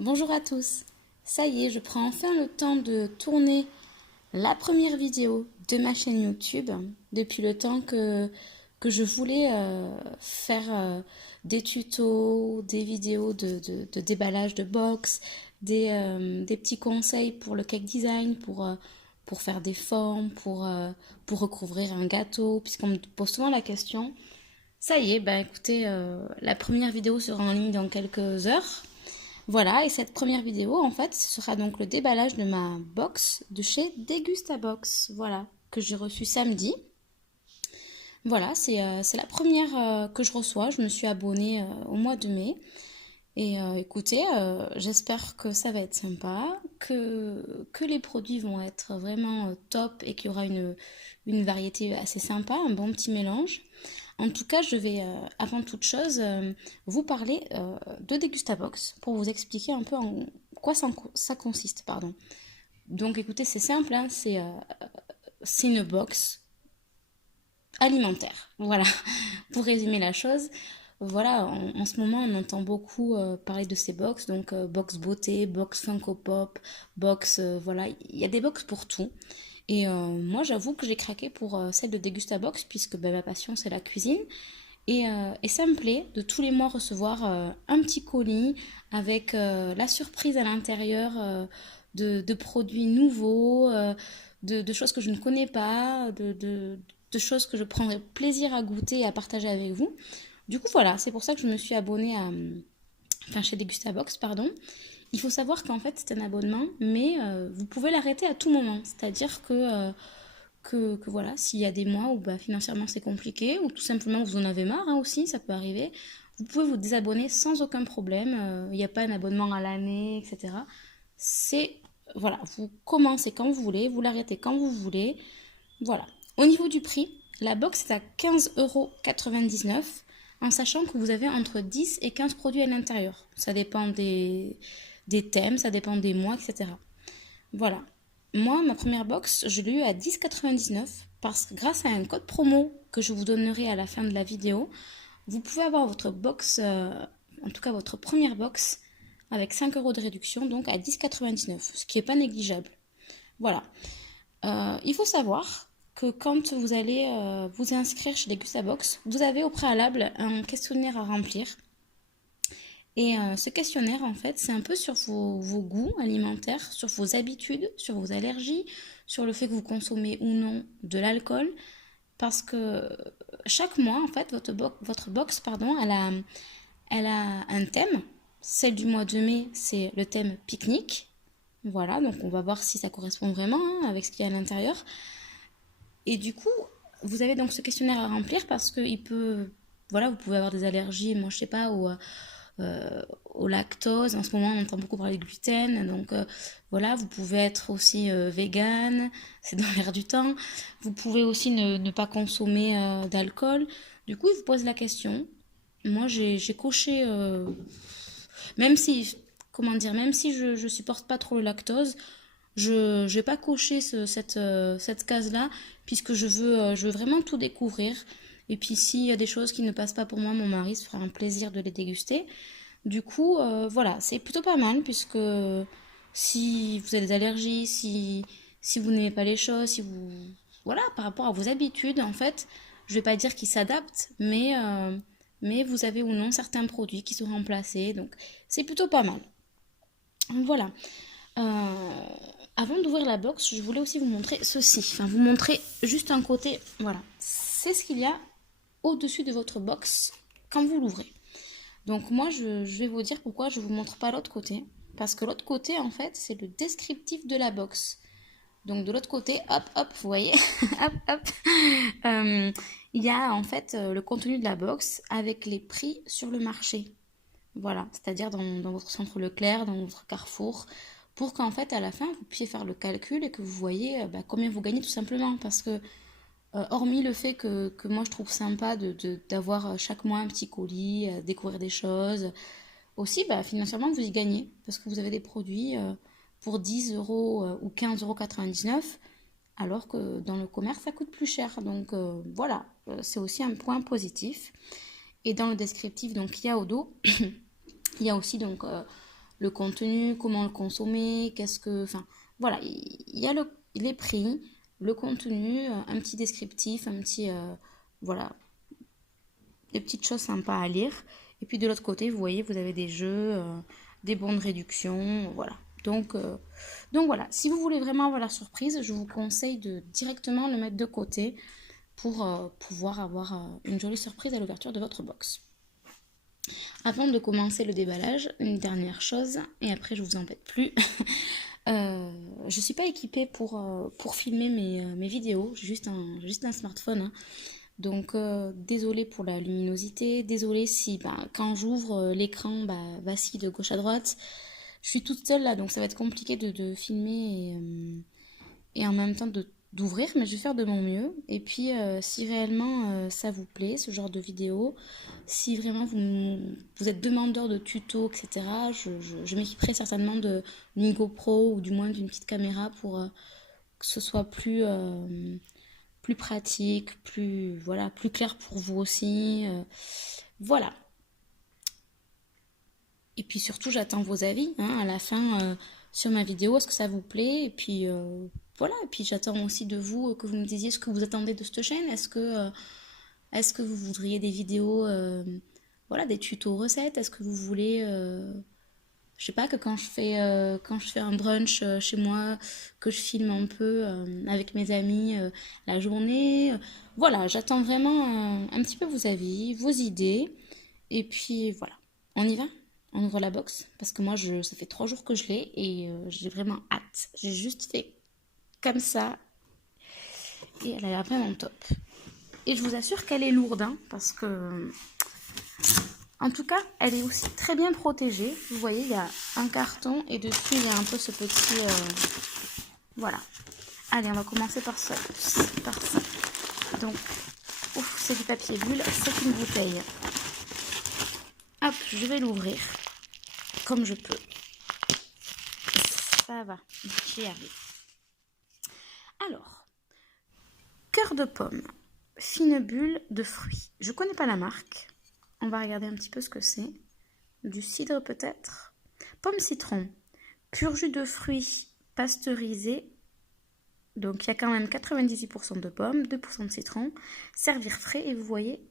Bonjour à tous. Ça y est, je prends enfin le temps de tourner la première vidéo de ma chaîne YouTube depuis le temps que je voulais faire des tutos, des vidéos de déballage de box, des petits conseils pour le cake design, pour faire des formes, pour recouvrir un gâteau, puisqu'on me pose souvent la question. Ça y est, ben écoutez, la première vidéo sera en ligne dans quelques heures. Voilà, et cette première vidéo, en fait, ce sera donc le déballage de ma box de chez Degustabox, voilà, que j'ai reçue samedi. Voilà, c'est la première que je reçois. Je me suis abonnée au mois de mai. Et écoutez, j'espère que ça va être sympa, que les produits vont être vraiment top et qu'il y aura une variété assez sympa, un bon petit mélange. En tout cas, je vais, avant toute chose, vous parler de Degustabox pour vous expliquer un peu en quoi ça consiste. Pardon. Donc écoutez, c'est simple, hein, c'est une box alimentaire. Voilà, pour résumer la chose. Voilà, en ce moment, on entend beaucoup parler de ces box, donc box beauté, box Funko Pop, box, voilà, il y a des box pour tout. Et moi, j'avoue que j'ai craqué pour celle de Degustabox, puisque ben, ma passion, c'est la cuisine. Et ça me plaît de tous les mois recevoir un petit colis avec la surprise à l'intérieur de produits nouveaux, de choses que je ne connais pas, de choses que je prendrais plaisir à goûter et à partager avec vous. Du coup, voilà, c'est pour ça que je me suis abonnée enfin, chez Degustabox, pardon. Il faut savoir qu'en fait, c'est un abonnement, mais vous pouvez l'arrêter à tout moment. C'est-à-dire que voilà, s'il y a des mois où bah, financièrement c'est compliqué, ou tout simplement vous en avez marre hein, aussi, ça peut arriver, vous pouvez vous désabonner sans aucun problème. Il n'y a pas un abonnement à l'année, etc. C'est, voilà, vous commencez quand vous voulez, vous l'arrêtez quand vous voulez. Voilà. Au niveau du prix, la box est à 15,99 € en sachant que vous avez entre 10 et 15 produits à l'intérieur. Ça dépend des thèmes, ça dépend des mois, etc. Voilà. Moi, ma première box, je l'ai eu à 10,99 parce que grâce à un code promo que je vous donnerai à la fin de la vidéo, vous pouvez avoir votre box, en tout cas votre première box, avec 5 euros de réduction, donc à 10,99, ce qui n'est pas négligeable. Voilà. Il faut savoir que quand vous allez vous inscrire chez les Gustabox, vous avez au préalable un questionnaire à remplir. Et ce questionnaire, en fait, c'est un peu sur vos goûts alimentaires, sur vos habitudes, sur vos allergies, sur le fait que vous consommez ou non de l'alcool. Parce que chaque mois, en fait, votre box, pardon, elle a un thème. Celle du mois de mai, c'est le thème pique-nique. Voilà, donc on va voir si ça correspond vraiment hein, avec ce qu'il y a à l'intérieur. Et du coup, vous avez donc ce questionnaire à remplir parce que il peut, voilà, vous pouvez avoir des allergies, moi je sais pas, au lactose. En ce moment, on entend beaucoup parler de gluten. Donc voilà, vous pouvez être aussi vegan, c'est dans l'air du temps. Vous pouvez aussi ne pas consommer d'alcool. Du coup, il vous pose la question. Moi, j'ai coché, même si, comment dire, même si je supporte pas trop le lactose, je vais pas cocher cette case-là, puisque je veux vraiment tout découvrir. Et puis s'il y a des choses qui ne passent pas pour moi, mon mari se fera un plaisir de les déguster. Du coup, voilà, c'est plutôt pas mal, puisque si vous avez des allergies, si vous n'aimez pas les choses, si vous... Voilà, par rapport à vos habitudes, en fait, je vais pas dire qu'ils s'adaptent, mais vous avez ou non certains produits qui sont remplacés, donc c'est plutôt pas mal. Voilà. Euh, Avant d'ouvrir la box, je voulais aussi vous montrer ceci. Enfin, vous montrer juste un côté. Voilà. C'est ce qu'il y a au-dessus de votre box quand vous l'ouvrez. Donc moi, je vais vous dire pourquoi je ne vous montre pas l'autre côté. Parce que l'autre côté, en fait, c'est le descriptif de la box. Donc de l'autre côté, hop, hop, vous voyez, hop, hop, euh, il y a en fait le contenu de la box avec les prix sur le marché. Voilà, c'est-à-dire dans votre centre Leclerc, dans votre Carrefour, pour qu'en fait, à la fin, vous puissiez faire le calcul et que vous voyez bah, combien vous gagnez tout simplement. Parce que, hormis le fait que moi je trouve sympa d'avoir chaque mois un petit colis, découvrir des choses, aussi, bah, financièrement, vous y gagnez. Parce que vous avez des produits pour 10 euros ou 15,99 € alors que dans le commerce, ça coûte plus cher. Donc voilà, c'est aussi un point positif. Et dans le descriptif, donc il y a au dos, il y a aussi donc le contenu, comment le consommer, enfin, voilà, il y a les prix, le contenu, un petit descriptif, voilà, des petites choses sympas à lire. Et puis de l'autre côté, vous voyez, vous avez des jeux, des bons de réduction, voilà. Donc voilà, si vous voulez vraiment avoir la surprise, je vous conseille de directement le mettre de côté pour pouvoir avoir une jolie surprise à l'ouverture de votre box. Avant de commencer le déballage, une dernière chose, et après je vous embête plus. Je ne suis pas équipée pour filmer mes vidéos, j'ai juste un smartphone. Hein. Donc désolée pour la luminosité, désolée si quand j'ouvre l'écran vacille de gauche à droite. Je suis toute seule là, donc ça va être compliqué de filmer et en même temps d'ouvrir, mais je vais faire de mon mieux. Et puis, si réellement ça vous plaît, ce genre de vidéo, si vraiment vous êtes demandeur de tutos, etc., je m'équiperai certainement d'une GoPro ou du moins d'une petite caméra pour que ce soit plus pratique, voilà, plus clair pour vous aussi. Voilà. Et puis surtout, j'attends vos avis hein, à la fin sur ma vidéo. Est-ce que ça vous plaît? Et puis voilà. Et puis j'attends aussi de vous que vous me disiez ce que vous attendez de cette chaîne. Est-ce que vous voudriez des vidéos, voilà, des tutos recettes? Est-ce que vous voulez, je sais pas, que quand je fais un brunch chez moi, que je filme un peu avec mes amis la journée? Voilà, j'attends vraiment un petit peu vos avis, vos idées. Et puis voilà, on y va? On ouvre la box parce que moi, ça fait 3 jours que je l'ai et j'ai vraiment hâte. J'ai juste fait comme ça et elle a l'air vraiment top. Et je vous assure qu'elle est lourde hein, parce que, en tout cas, elle est aussi très bien protégée. Vous voyez, il y a un carton et dessus, il y a un peu ce petit... Voilà. Allez, on va commencer par ça. Donc, ouf, c'est du papier bulle, c'est une bouteille. Hop, je vais l'ouvrir comme je peux. Ça va, j'y arrive. Alors, cœur de pomme, fine bulle de fruits. Je connais pas la marque. On va regarder un petit peu ce que c'est. Du cidre peut-être. Pomme citron, pur jus de fruits pasteurisé. Donc il y a quand même 98% de pommes, 2% de citron. Servir frais et vous voyez,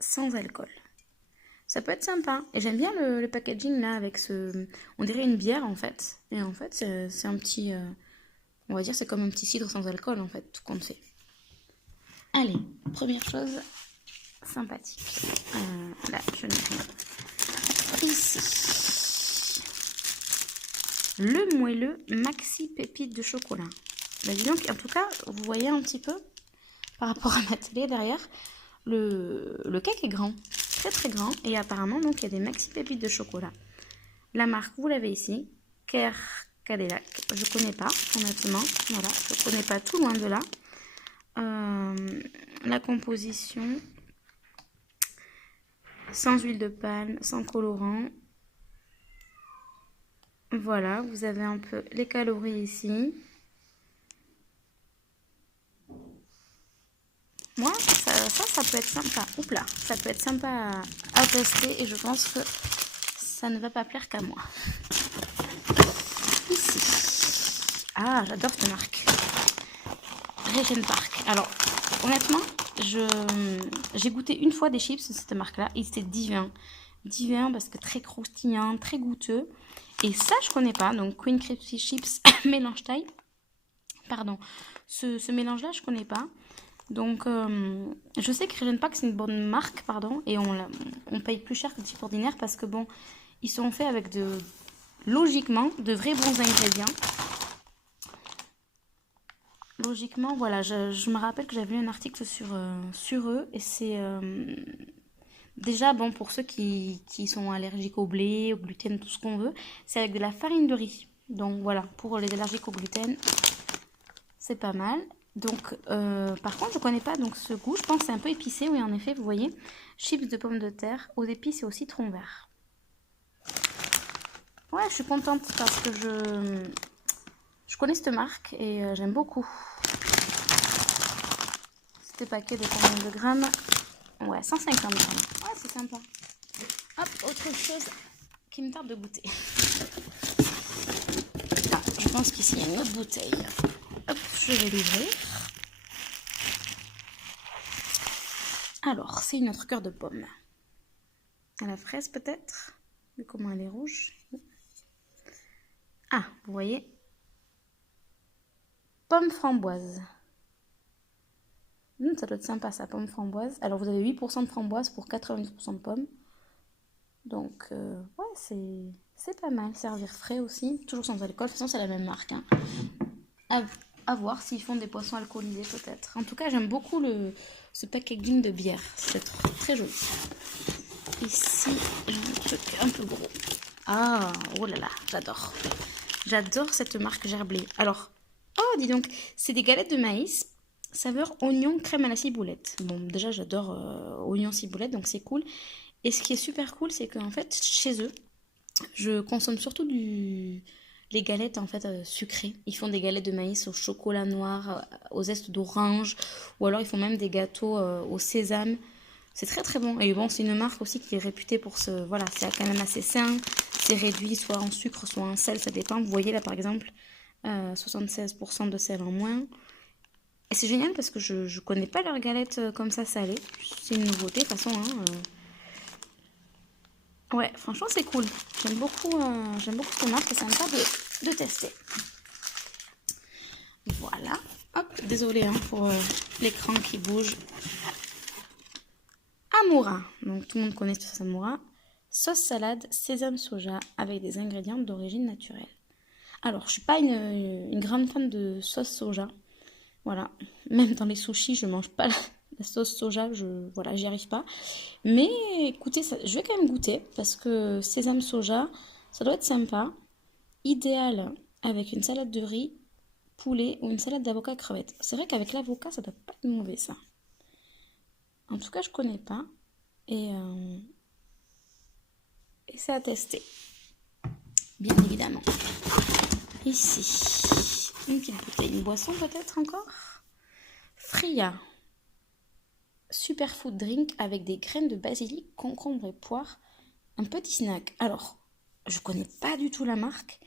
sans alcool. Ça peut être sympa. Et j'aime bien le packaging là avec ce... On dirait une bière en fait. Et en fait c'est un petit... on va dire c'est comme un petit cidre sans alcool en fait, tout compte fait. Allez, première chose sympathique. Là, je n'ai rien. Ici, le moelleux maxi pépite de chocolat. Bah, dis donc, en tout cas, vous voyez un petit peu par rapport à ma télé derrière, le cake est grand, très très grand. Et apparemment, donc, il y a des maxi pépites de chocolat. La marque, vous l'avez ici, Cadillac. Je connais pas, honnêtement. Voilà, je connais pas tout loin de là. La composition, sans huile de palme, sans colorant. Voilà, vous avez un peu les calories ici. Moi, ça peut être sympa. Oups là, ça peut être sympa à tester et je pense que ça ne va pas plaire qu'à moi. Ici. Ah, j'adore cette marque. Regent Park. Alors, honnêtement, j'ai goûté une fois des chips de cette marque-là et c'était divin. Divin parce que très croustillant, très goûteux. Et ça, je connais pas. Donc, Queen Crispy Chips mélange taille. Pardon. Ce mélange-là, je connais pas. Donc, je sais que Regent Park, c'est une bonne marque, pardon. Et on paye plus cher que le chips ordinaire parce que, bon, ils sont faits avec logiquement, de vrais bons ingrédients. Logiquement, voilà, je me rappelle que j'avais lu un article sur eux et c'est déjà bon pour ceux qui sont allergiques au blé, au gluten, tout ce qu'on veut, c'est avec de la farine de riz. Donc voilà, pour les allergiques au gluten, c'est pas mal. Donc par contre, je connais pas donc ce goût, je pense que c'est un peu épicé, oui en effet, vous voyez, chips de pommes de terre aux épices et au citron vert. Ouais, je suis contente parce que je connais cette marque et j'aime beaucoup. C'était paquet de combien de grammes? Ouais, 150 grammes. Ouais, c'est sympa. Hop, autre chose qui me tarde de goûter. Ah, je pense qu'ici, il y a une autre bouteille. Hop, je vais l'ouvrir. Alors, c'est une autre cœur de pomme. À la fraise, peut-être. Vu comment elle est rouge. Ah, vous voyez. Pomme framboise. Ça doit être sympa, ça, pomme framboise. Alors, vous avez 8% de framboise pour 90% de pommes. Donc, ouais, c'est pas mal. Servir frais aussi. Toujours sans alcool. De toute façon, c'est la même marque. Hein. À voir s'ils font des poissons alcoolisés, peut-être. En tout cas, j'aime beaucoup ce packaging de bière. C'est très joli. Ici, j'ai un truc un peu gros. Ah, oh là là, j'adore. J'adore cette marque Gerblé. Alors, oh, dis donc, c'est des galettes de maïs, saveur oignon, crème à la ciboulette. Bon, déjà, j'adore oignon ciboulette, donc c'est cool. Et ce qui est super cool, c'est qu'en fait, chez eux, je consomme surtout les galettes en fait sucrées. Ils font des galettes de maïs au chocolat noir, aux zestes d'orange, ou alors ils font même des gâteaux au sésame. C'est très très bon. Et bon, c'est une marque aussi qui est réputée pour ce... Voilà, c'est quand même assez sain. C'est réduit soit en sucre, soit en sel, ça dépend. Vous voyez là par exemple, 76% de sel en moins. Et c'est génial parce que je connais pas leurs galettes comme ça salées. C'est une nouveauté de toute façon. Hein. Ouais, franchement c'est cool. J'aime beaucoup cette marque et c'est sympa de tester. Voilà. Hop, désolé hein, pour l'écran qui bouge. Amoura, donc tout le monde connaît sauce Amoura. Sauce salade, sésame soja avec des ingrédients d'origine naturelle. Alors, je suis pas une grande fan de sauce soja. Voilà, même dans les sushis, je mange pas la sauce soja, voilà, j'y arrive pas. Mais écoutez, je vais quand même goûter parce que sésame soja, ça doit être sympa. Idéal avec une salade de riz, poulet ou une salade d'avocat crevette. C'est vrai qu'avec l'avocat, ça doit pas être mauvais ça. En tout cas, je connais pas. Et c'est à tester. Bien évidemment. Ici, une petite bouteille, une boisson peut-être encore. Fria. Superfood drink avec des graines de basilic, concombre et poire. Un petit snack. Alors, je connais pas du tout la marque.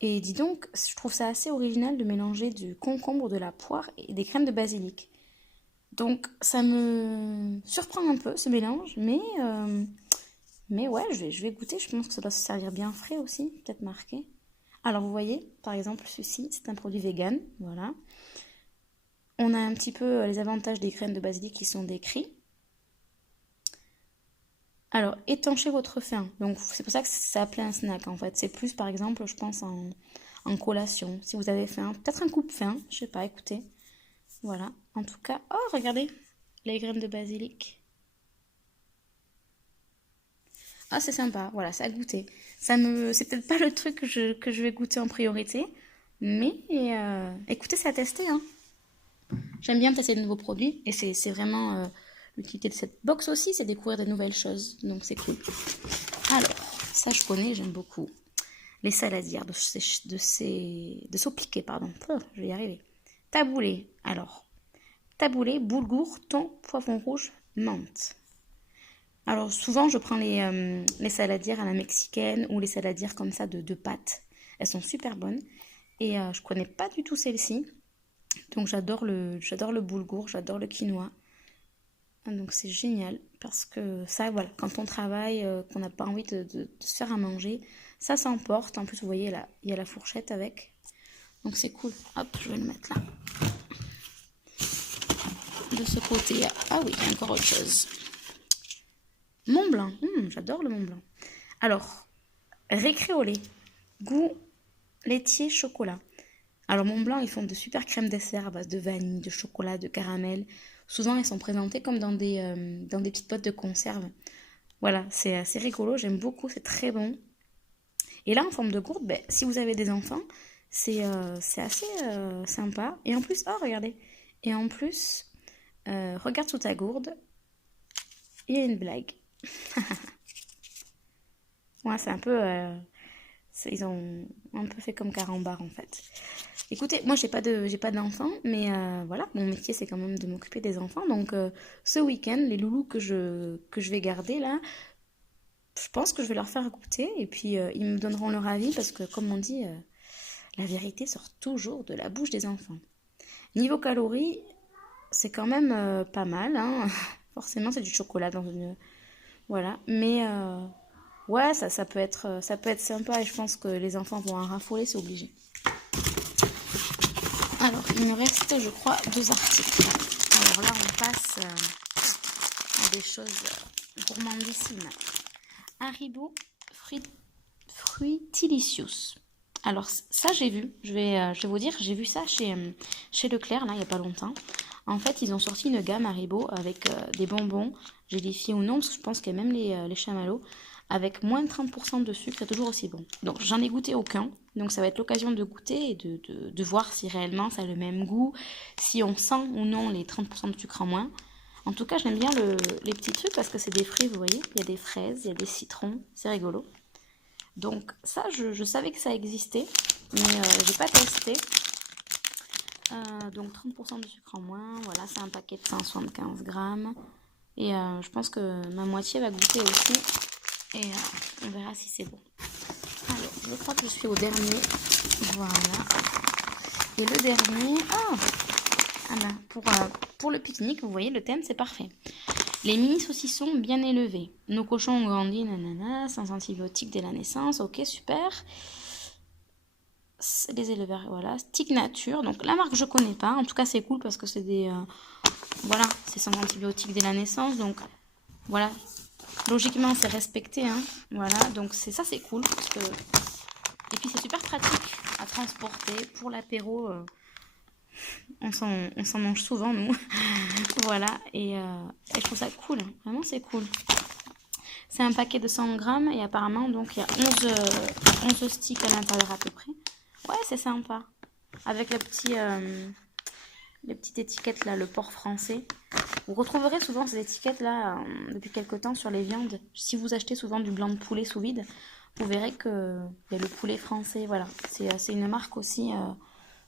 Et dis donc, je trouve ça assez original de mélanger du concombre, de la poire et des graines de basilic. Donc, ça me surprend un peu ce mélange, mais ouais, je vais goûter. Je pense que ça doit se servir bien frais aussi, peut-être marqué. Alors, vous voyez, par exemple, ceci, c'est un produit vegan, voilà. On a un petit peu les avantages des graines de basilic qui sont décrits. Alors, étanchez votre faim. Donc, c'est pour ça que c'est appelé un snack, en fait. C'est plus, par exemple, je pense, en collation. Si vous avez faim, peut-être un coupe-faim, je sais pas, écoutez. Voilà, en tout cas, oh, regardez, les graines de basilic. Ah, c'est sympa, voilà, ça a goûté. C'est peut-être pas le truc que je vais goûter en priorité, mais écoutez, c'est à tester, hein. J'aime bien tester de nouveaux produits, et c'est vraiment l'utilité de cette box aussi, c'est découvrir de nouvelles choses, donc c'est cool. Alors, ça je connais, j'aime beaucoup. Les saladières de saupiquet, pardon. Oh, je vais y arriver. Taboulé, alors. Taboulé, boulgour, thon, poivron rouge, menthe. Alors souvent je prends les saladières à la mexicaine ou les saladières comme ça de pâtes. Elles sont super bonnes. Et je connais pas du tout celle-ci. Donc j'adore le boulgour, j'adore le quinoa. Donc c'est génial parce que ça, voilà, quand on travaille, qu'on n'a pas envie de se faire à manger, ça s'emporte. En plus, vous voyez là, il y a la fourchette avec. Donc c'est cool. Hop, je vais le mettre là. De ce côté, ah oui, il y a encore autre chose. Mont Blanc, j'adore le Mont Blanc. Alors, récréolé, goût laitier chocolat. Alors Mont Blanc, ils font de super crèmes dessert à base de vanille, de chocolat, de caramel. Souvent, elles sont présentées comme dans des petites boîtes de conserve. Voilà, c'est assez rigolo, j'aime beaucoup, c'est très bon. Et là, en forme de gourde, ben, si vous avez des enfants, c'est assez sympa. Et en plus, oh regardez, et en plus, regarde sous ta gourde, il y a une blague. Ouais, c'est un peu... ils ont un peu fait comme carambar en fait. Écoutez, moi j'ai pas d'enfants, mais voilà, mon métier c'est quand même de m'occuper des enfants. Donc ce week-end, les loulous que je vais garder là, je pense que je vais leur faire goûter et puis ils me donneront leur avis parce que, comme on dit, la vérité sort toujours de la bouche des enfants. Niveau calories, c'est quand même pas mal, hein. Forcément, c'est du chocolat dans une... Voilà. Mais ouais, ça peut être sympa et je pense que les enfants vont en raffoler, c'est obligé. Alors, il me reste, je crois, 2 articles. Alors là, on passe à des choses gourmandissime. Haribo Fruitilicious. Alors ça j'ai vu, je vais vous dire, j'ai vu ça chez Leclerc là il n'y a pas longtemps. En fait ils ont sorti une gamme Haribo avec des bonbons, j'ai des filles ou non, parce que je pense qu'il y a même les chamallows, avec moins de 30% de sucre et toujours aussi bon. Donc j'en ai goûté aucun, donc ça va être l'occasion de goûter et de voir si réellement ça a le même goût, si on sent ou non les 30% de sucre en moins. En tout cas, j'aime bien les petits trucs parce que c'est des fruits, vous voyez. Il y a des fraises, il y a des citrons, c'est rigolo. Donc ça, je savais que ça existait, mais j'ai pas testé. Donc 30% de sucre en moins, voilà, c'est un paquet de 175 grammes. Et je pense que ma moitié va goûter aussi. Et on verra si c'est bon. Alors, je crois que je suis au dernier. Voilà. Et le dernier... Ah ben, pour le pique-nique, vous voyez, le thème, c'est parfait. Les mini saucissons bien élevés. Nos cochons ont grandi, nanana, sans antibiotiques dès la naissance. Ok, super. Les éleveurs, voilà. Stick Nature. Donc la marque, je connais pas. En tout cas, c'est cool parce que c'est des... voilà, c'est sans antibiotiques dès la naissance. Donc voilà. Logiquement, c'est respecté. Hein. Voilà, donc ça, c'est cool. Parce que... Et puis, c'est super pratique à transporter pour l'apéro. On s'en mange souvent, nous. Voilà, et je trouve ça cool. Vraiment, c'est cool. C'est un paquet de 100 grammes et apparemment, donc, il y a 11 sticks à l'intérieur à peu près. Ouais, c'est sympa. Avec les petites étiquettes, là, le port français. Vous retrouverez souvent ces étiquettes-là depuis quelques temps sur les viandes. Si vous achetez souvent du blanc de poulet sous vide, vous verrez qu'il y a le poulet français. Voilà, c'est une marque aussi...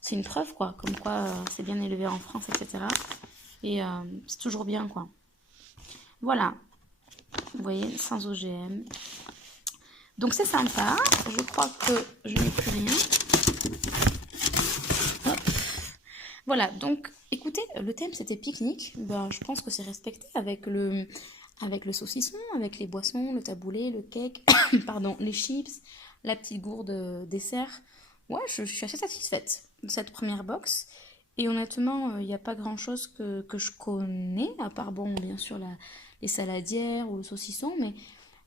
c'est une preuve, quoi, comme quoi c'est bien élevé en France, etc. Et c'est toujours bien, quoi. Voilà, vous voyez, sans OGM. Donc c'est sympa, je crois que je n'ai plus rien. Hop. Voilà, donc écoutez, le thème c'était pique-nique. Ben, je pense que c'est respecté avec le saucisson, avec les boissons, le taboulé, le cake, pardon, les chips, la petite gourde dessert. Ouais, je suis assez satisfaite de cette première box. Et honnêtement, il n'y a pas grand-chose que je connais, à part, bon, bien sûr, les saladières ou le saucisson,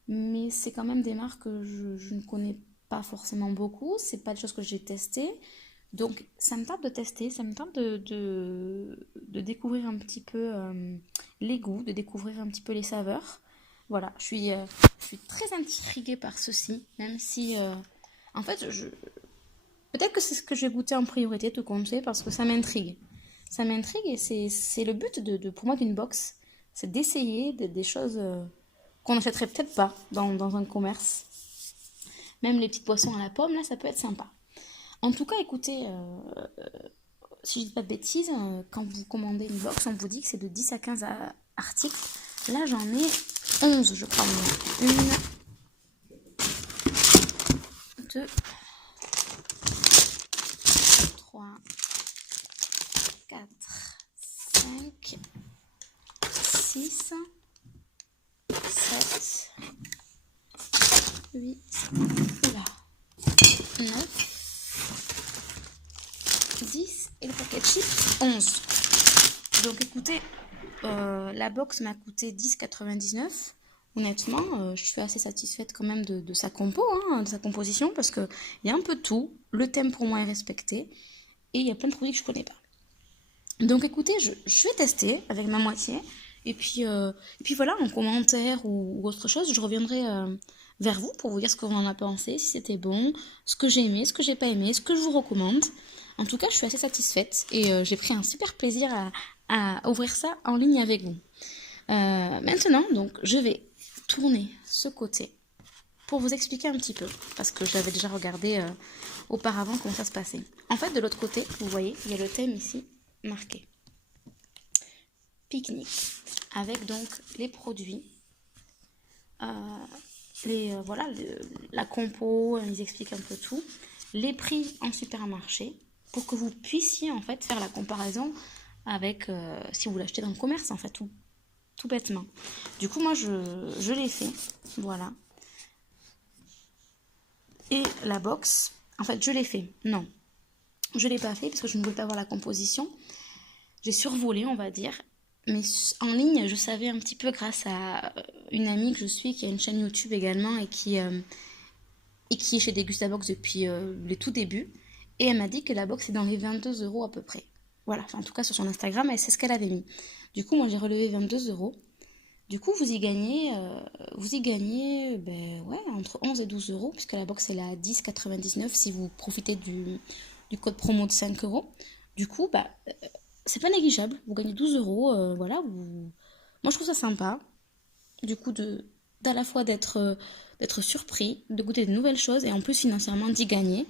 mais c'est quand même des marques que je ne connais pas forcément beaucoup. C'est pas des choses que j'ai testées. Donc, ça me tente de tester, ça me tente de découvrir un petit peu les goûts, de découvrir un petit peu les saveurs. Voilà, je suis très intriguée par ceci, même si, en fait, peut-être que c'est ce que je vais goûter en priorité, tout compte fait, parce que ça m'intrigue. Ça m'intrigue et c'est le but pour moi d'une box. C'est d'essayer des choses qu'on n'achèterait peut-être pas dans un commerce. Même les petites boissons à la pomme, là, ça peut être sympa. En tout cas, écoutez, si je dis pas de bêtises, quand vous commandez une box, on vous dit que c'est de 10 à 15 articles. Là, j'en ai 11, je crois. Une, deux, 3, 4, 5, 6, 7, 8, oula, 9, 10 et le paquet de chips 11. Donc écoutez, la box m'a coûté 10,99. Honnêtement, je suis assez satisfaite quand même de sa compo, hein, de sa composition, parce qu'il y a un peu de tout. Le thème pour moi est respecté. Et il y a plein de produits que je connais pas. Donc écoutez, je vais tester avec ma moitié. Et puis voilà, en commentaire ou autre chose, je reviendrai vers vous pour vous dire ce que vous en avez pensé, si c'était bon, ce que j'ai aimé, ce que j'ai pas aimé, ce que je vous recommande. En tout cas, je suis assez satisfaite et j'ai pris un super plaisir à ouvrir ça en ligne avec vous. Maintenant, donc, je vais tourner ce côté pour vous expliquer un petit peu, parce que j'avais déjà regardé auparavant comment ça se passait. En fait, de l'autre côté, vous voyez, il y a le thème ici marqué. Pique-nique, avec donc les produits voilà, la compo, ils expliquent un peu tout. Les prix en supermarché pour que vous puissiez en fait faire la comparaison avec si vous l'achetez dans le commerce en fait, tout bêtement. Du coup, moi, je l'ai fait. Voilà. Et la box, en fait, je l'ai fait. Non, je ne l'ai pas fait parce que je ne voulais pas voir la composition. J'ai survolé, on va dire. Mais en ligne, je savais un petit peu grâce à une amie que je suis qui a une chaîne YouTube également et qui est chez Degustabox depuis les tout débuts. Et elle m'a dit que la box est dans les 22 euros à peu près. Voilà, enfin en tout cas sur son Instagram, c'est ce qu'elle avait mis. Du coup, moi j'ai relevé 22 euros. Du coup, vous y gagnez ben, ouais, entre 11 et 12 euros, puisque la box elle est à 10,99 si vous profitez du code promo de 5 euros. Du coup, bah, c'est pas négligeable. Vous gagnez 12 euros. Voilà, moi je trouve ça sympa. Du coup, d'à la fois d'être surpris, de goûter de nouvelles choses et en plus financièrement d'y gagner.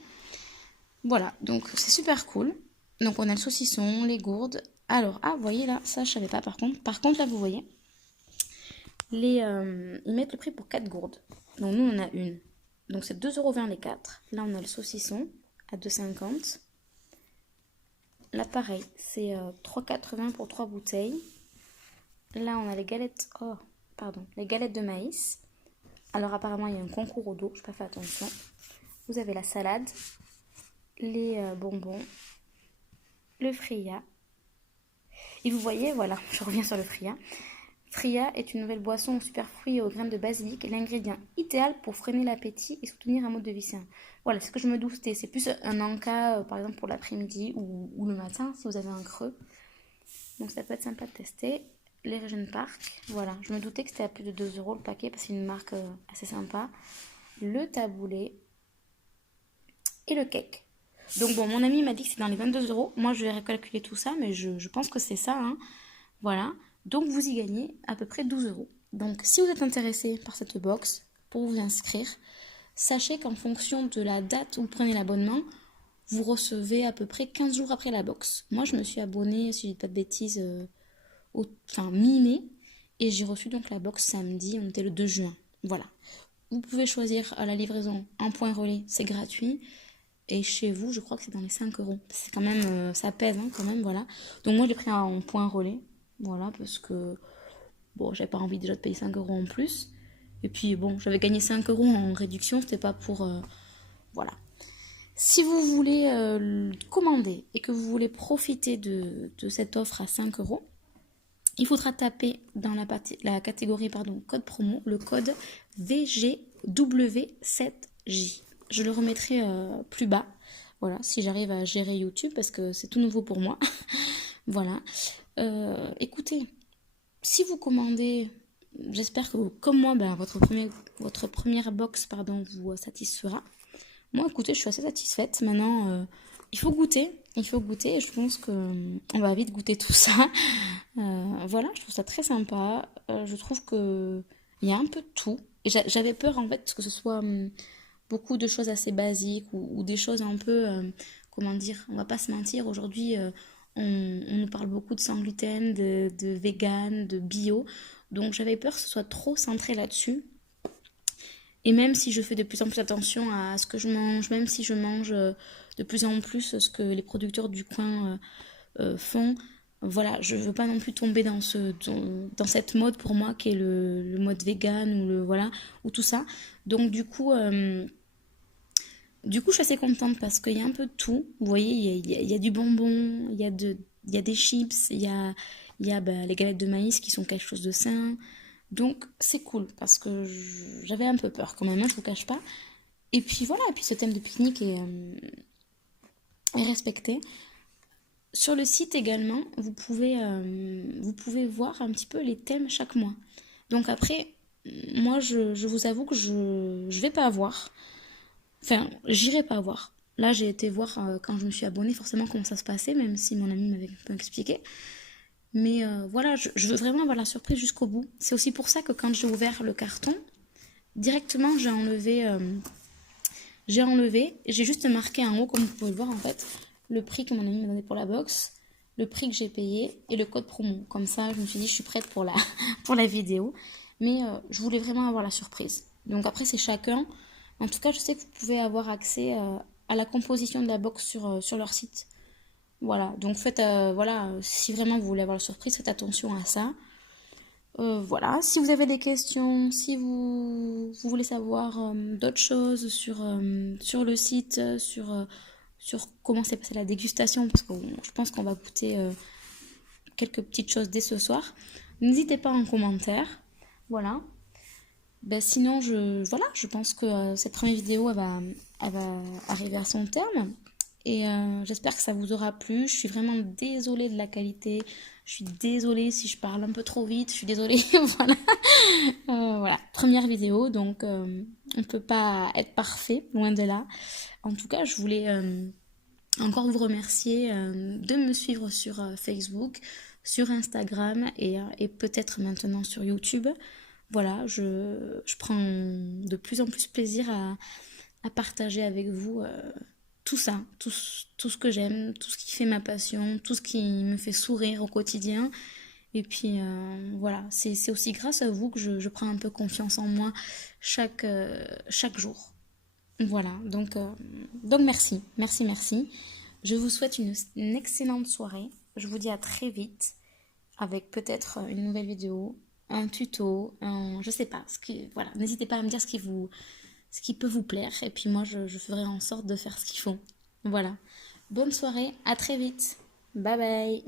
Voilà, donc c'est super cool. Donc on a le saucisson, les gourdes. Alors, ah, vous voyez là, ça je savais pas par contre. Par contre, là, vous voyez, ils mettent le prix pour 4 gourdes. Donc nous, on a une. Donc c'est 2,20 € les 4. Là, on a le saucisson à 2,50 €. Là, pareil, c'est 3,80 € pour 3 bouteilles. Là, on a les galettes, oh, pardon, les galettes de maïs. Alors apparemment, il y a un concours au dos, je n'ai pas fait attention. Vous avez la salade, les bonbons, le Fria. Et vous voyez, voilà, je reviens sur le Fria. Fria est une nouvelle boisson aux super fruits et aux graines de basilic, l'ingrédient idéal pour freiner l'appétit et soutenir un mode de vie sain. Voilà, c'est ce que je me doutais. C'est plus un encas, par exemple, pour l'après-midi ou le matin, si vous avez un creux. Donc ça peut être sympa de tester. Les Regent Park, voilà. Je me doutais que c'était à plus de 2 € le paquet parce que c'est une marque assez sympa. Le taboulé et le cake. Donc bon, mon ami m'a dit que c'est dans les 22 euros. Moi, je vais recalculer tout ça, mais je pense que c'est ça, hein. Voilà. Donc vous y gagnez à peu près 12 euros. Donc si vous êtes intéressé par cette box, pour vous inscrire, sachez qu'en fonction de la date où vous prenez l'abonnement, vous recevez à peu près 15 jours après la box. Moi, je me suis abonnée, si je dis pas de bêtises, mi-mai. Et j'ai reçu donc la box samedi, on était le 2 juin. Voilà. Vous pouvez choisir à la livraison en point relais, c'est gratuit. Et chez vous, je crois que c'est dans les 5 euros. C'est quand même, ça pèse hein, quand même, voilà. Donc moi, je l'ai pris en point relais. Voilà, parce que, bon, j'avais pas envie déjà de payer 5 euros en plus. Et puis, bon, j'avais gagné 5 euros en réduction, c'était pas pour... voilà. Si vous voulez commander et que vous voulez profiter de cette offre à 5 euros, il faudra taper dans la catégorie code promo le code VGW7J. Je le remettrai plus bas, voilà, si j'arrive à gérer YouTube parce que c'est tout nouveau pour moi. Voilà. Écoutez, si vous commandez, j'espère que comme moi, ben, votre première box vous satisfera. Moi, écoutez, je suis assez satisfaite. Maintenant, il faut goûter. Il faut goûter. Et je pense qu'on va vite goûter tout ça. Voilà, je trouve ça très sympa. Je trouve qu'il y a un peu de tout. J'avais peur, en fait, que ce soit beaucoup de choses assez basiques ou des choses un peu, comment dire, on va pas se mentir. Aujourd'hui, on nous parle beaucoup de sans gluten, de vegan, de bio. Donc, j'avais peur que ce soit trop centré là-dessus. Et même si je fais de plus en plus attention à ce que je mange, même si je mange de plus en plus ce que les producteurs du coin font, voilà, je veux pas non plus tomber dans cette mode pour moi qui est le mode vegan ou tout ça. Donc du coup, je suis assez contente parce qu'il y a un peu de tout. Vous voyez, il y a du bonbon, il y a des chips, il y a les galettes de maïs qui sont quelque chose de sain. Donc c'est cool parce que j'avais un peu peur quand même, hein, je vous cache pas. Et puis voilà, et puis ce thème de pique-nique est respecté. Sur le site également, vous pouvez voir un petit peu les thèmes chaque mois. Donc après, moi je vous avoue que je vais pas voir. Enfin, j'irai pas voir. Là, j'ai été voir quand je me suis abonnée forcément comment ça se passait, même si mon ami m'avait un peu expliqué. Mais voilà, je veux vraiment avoir la surprise jusqu'au bout. C'est aussi pour ça que quand j'ai ouvert le carton, directement j'ai enlevé, j'ai juste marqué en haut, comme vous pouvez le voir en fait, le prix que mon ami m'a donné pour la box, le prix que j'ai payé et le code promo. Comme ça, je me suis dit, je suis prête pour la vidéo. Mais je voulais vraiment avoir la surprise. Donc après, c'est chacun. En tout cas, je sais que vous pouvez avoir accès à la composition de la box sur leur site. Voilà, donc faites, voilà, si vraiment vous voulez avoir la surprise, faites attention à ça. Voilà, si vous avez des questions, si vous voulez savoir d'autres choses sur le site, sur comment s'est passée la dégustation, parce que je pense qu'on va goûter quelques petites choses dès ce soir, n'hésitez pas en commentaire. Voilà. Ben, sinon, voilà, je pense que cette première vidéo, elle va arriver à son terme. Et j'espère que ça vous aura plu. Je suis vraiment désolée de la qualité. Je suis désolée si je parle un peu trop vite. Je suis désolée. Voilà. Voilà. Première vidéo, donc on ne peut pas être parfait, loin de là. En tout cas, je voulais encore vous remercier de me suivre sur Facebook, sur Instagram et peut-être maintenant sur YouTube. Voilà, je prends de plus en plus plaisir à partager avec vous tout ça, tout ce que j'aime, tout ce qui fait ma passion, tout ce qui me fait sourire au quotidien. Et puis voilà, c'est aussi grâce à vous que je prends un peu confiance en moi chaque jour. Voilà, donc merci, merci, merci. Je vous souhaite une excellente soirée. Je vous dis à très vite avec peut-être une nouvelle vidéo, un tuto, je sais pas. Voilà, n'hésitez pas à me dire ce qui peut vous plaire. Et puis moi, je ferai en sorte de faire ce qu'il faut. Voilà. Bonne soirée, à très vite. Bye bye.